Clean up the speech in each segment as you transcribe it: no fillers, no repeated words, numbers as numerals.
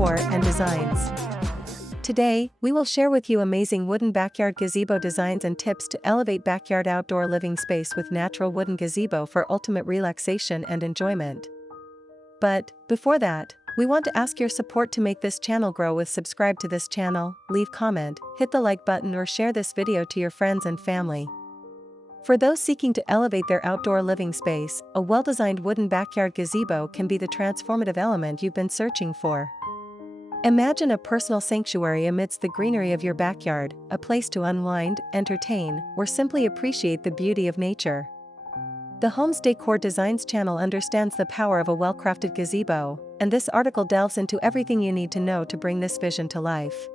Decor and Designs. Today, we will share with you amazing wooden backyard gazebo designs and tips to elevate backyard outdoor living space with natural wooden gazebo for ultimate relaxation and enjoyment. But, before that, we want to ask your support to make this channel grow with subscribe to this channel, leave comment, hit the like button or share this video to your friends and family. For those seeking to elevate their outdoor living space, a well-designed wooden backyard gazebo can be the transformative element you've been searching for. Imagine a personal sanctuary amidst the greenery of your backyard, a place to unwind, entertain, or simply appreciate the beauty of nature. The Homes Decor Designs channel understands the power of a well-crafted gazebo, and this article delves into everything you need to know to bring this vision to life.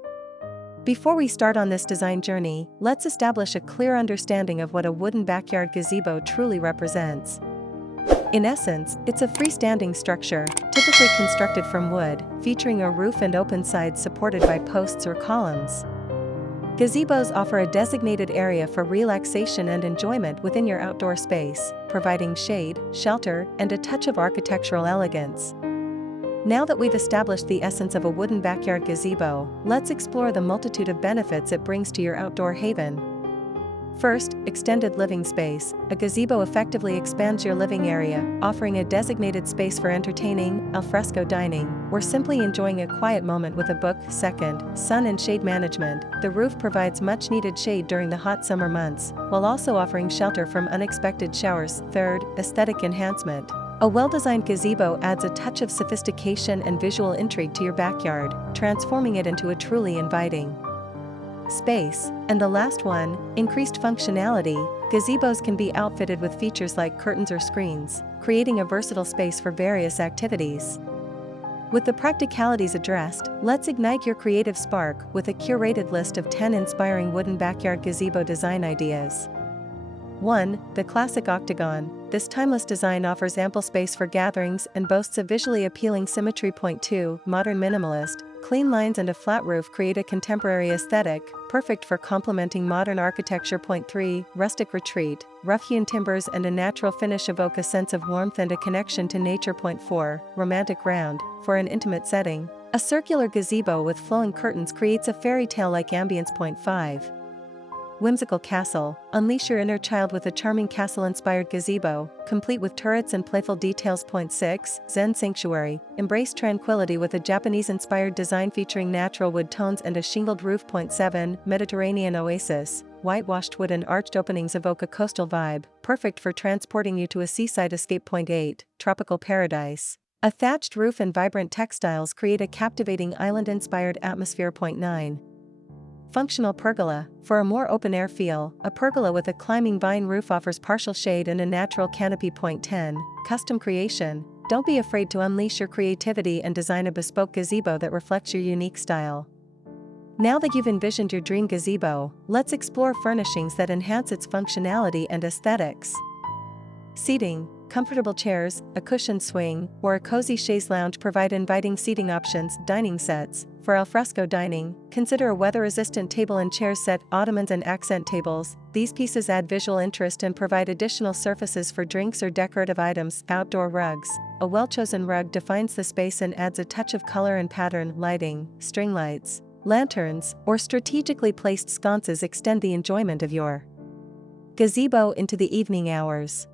Before we start on this design journey, let's establish a clear understanding of what a wooden backyard gazebo truly represents. In essence, it's a freestanding structure, typically constructed from wood, featuring a roof and open sides supported by posts or columns. Gazebos offer a designated area for relaxation and enjoyment within your outdoor space, providing shade, shelter, and a touch of architectural elegance. Now that we've established the essence of a wooden backyard gazebo, let's explore the multitude of benefits it brings to your outdoor haven. First, extended living space. A gazebo effectively expands your living area, offering a designated space for entertaining, alfresco dining, or simply enjoying a quiet moment with a book. Second, sun and shade management. The roof provides much-needed shade during the hot summer months, while also offering shelter from unexpected showers. Third, aesthetic enhancement. A well-designed gazebo adds a touch of sophistication and visual intrigue to your backyard, transforming it into a truly inviting space. And the last one, increased functionality. Gazebos can be outfitted with features like curtains or screens, creating a versatile space for various activities. With the practicalities addressed, let's ignite your creative spark with a curated list of 10 inspiring wooden backyard gazebo design ideas. 1. The classic octagon. This timeless design offers ample space for gatherings and boasts a visually appealing symmetry. 2. Modern minimalist. Clean lines and a flat roof create a contemporary aesthetic, perfect for complementing modern architecture. 3. Rustic retreat. Rough-hewn timbers and a natural finish evoke a sense of warmth and a connection to nature. 4. Romantic round. For an intimate setting, a circular gazebo with flowing curtains creates a fairy tale-like ambience. 5. Whimsical castle. Unleash your inner child with a charming castle-inspired gazebo, complete with turrets and playful details. 6. Zen sanctuary. Embrace tranquility with a Japanese-inspired design featuring natural wood tones and a shingled roof. 7. Mediterranean oasis. Whitewashed wood and arched openings evoke a coastal vibe, perfect for transporting you to a seaside escape. 8. Tropical paradise. A thatched roof and vibrant textiles create a captivating island-inspired atmosphere. 9. Functional pergola. For a more open-air feel, a pergola with a climbing vine roof offers partial shade and a natural canopy. 10. Custom creation. Don't be afraid to unleash your creativity and design a bespoke gazebo that reflects your unique style. Now that you've envisioned your dream gazebo, let's explore furnishings that enhance its functionality and aesthetics. Seating. Comfortable chairs, a cushioned swing, or a cozy chaise lounge provide inviting seating options. Dining sets. For alfresco dining, consider a weather-resistant table and chair set. Ottomans and accent tables. These pieces add visual interest and provide additional surfaces for drinks or decorative items. Outdoor rugs. A well-chosen rug defines the space and adds a touch of color and pattern. Lighting. String lights, lanterns, or strategically placed sconces extend the enjoyment of your gazebo into the evening hours.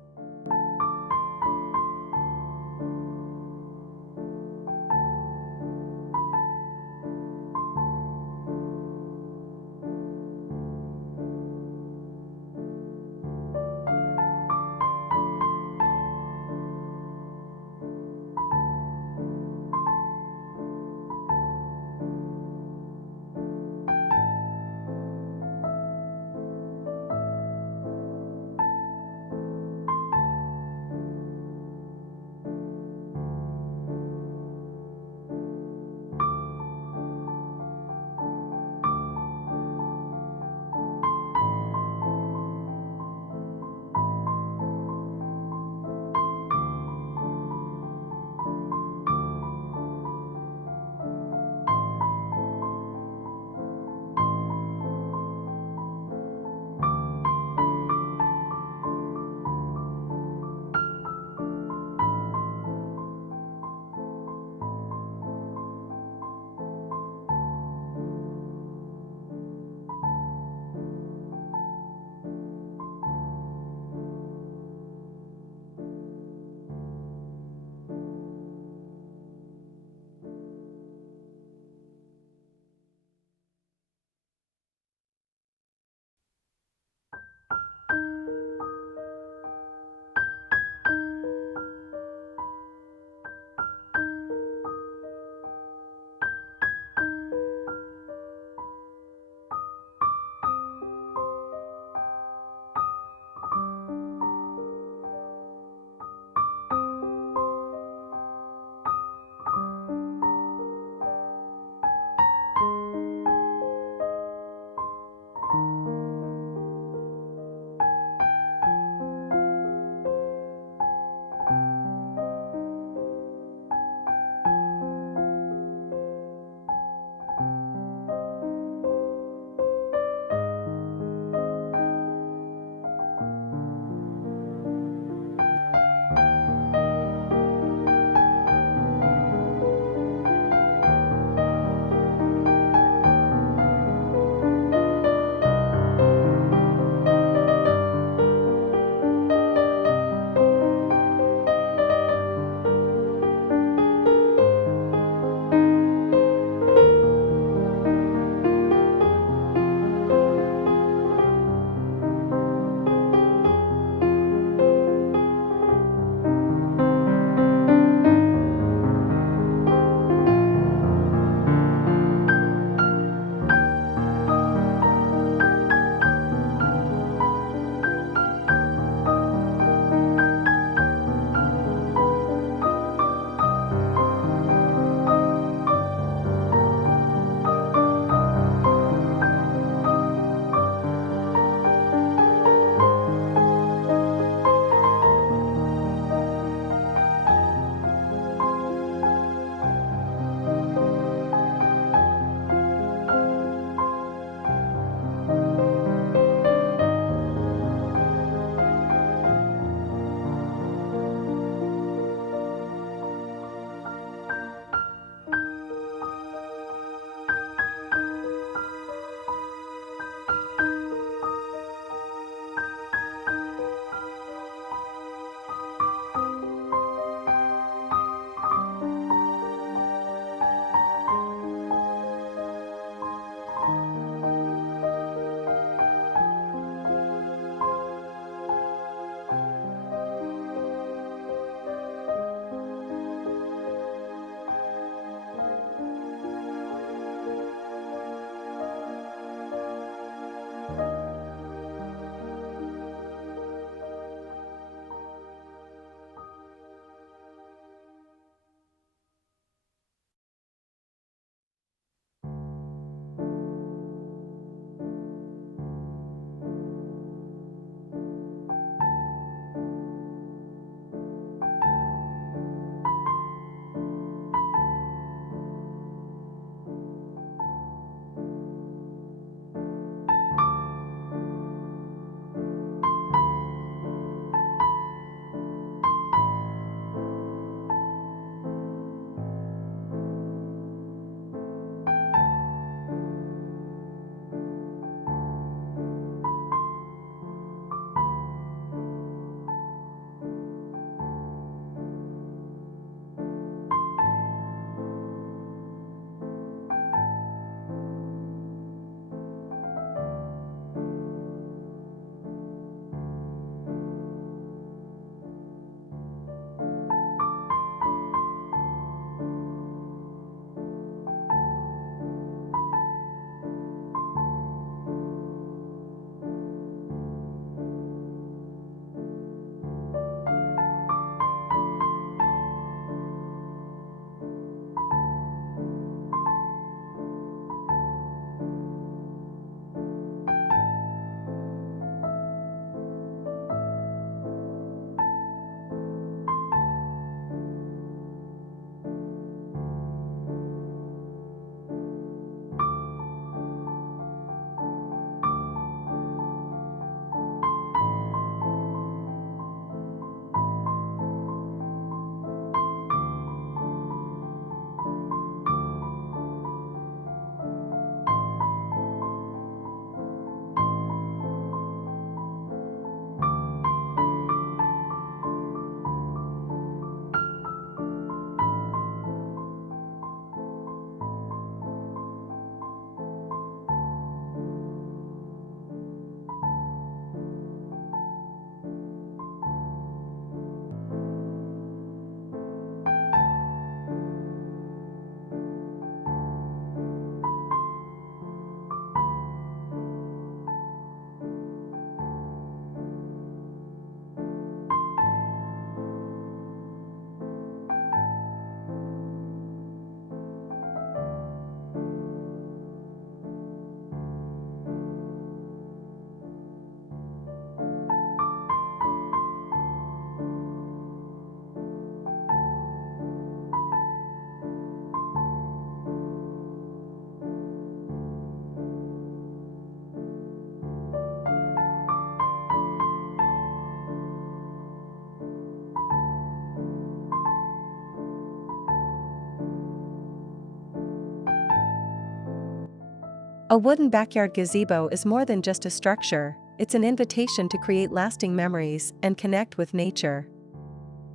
A wooden backyard gazebo is more than just a structure, it's an invitation to create lasting memories and connect with nature.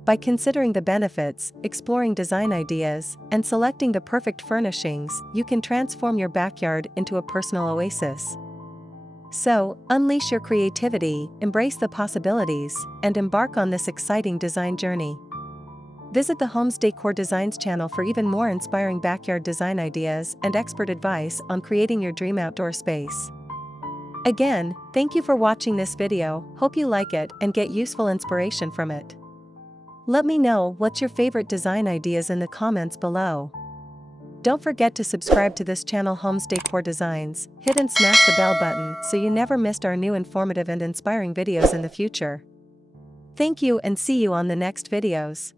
By considering the benefits, exploring design ideas, and selecting the perfect furnishings, you can transform your backyard into a personal oasis. So, unleash your creativity, embrace the possibilities, and embark on this exciting design journey. Visit the Homes Decor Designs channel for even more inspiring backyard design ideas and expert advice on creating your dream outdoor space. Again, thank you for watching this video, hope you like it and get useful inspiration from it. Let me know what's your favorite design ideas in the comments below. Don't forget to subscribe to this channel Homes Decor Designs, hit and smash the bell button so you never missed our new informative and inspiring videos in the future. Thank you and see you on the next videos.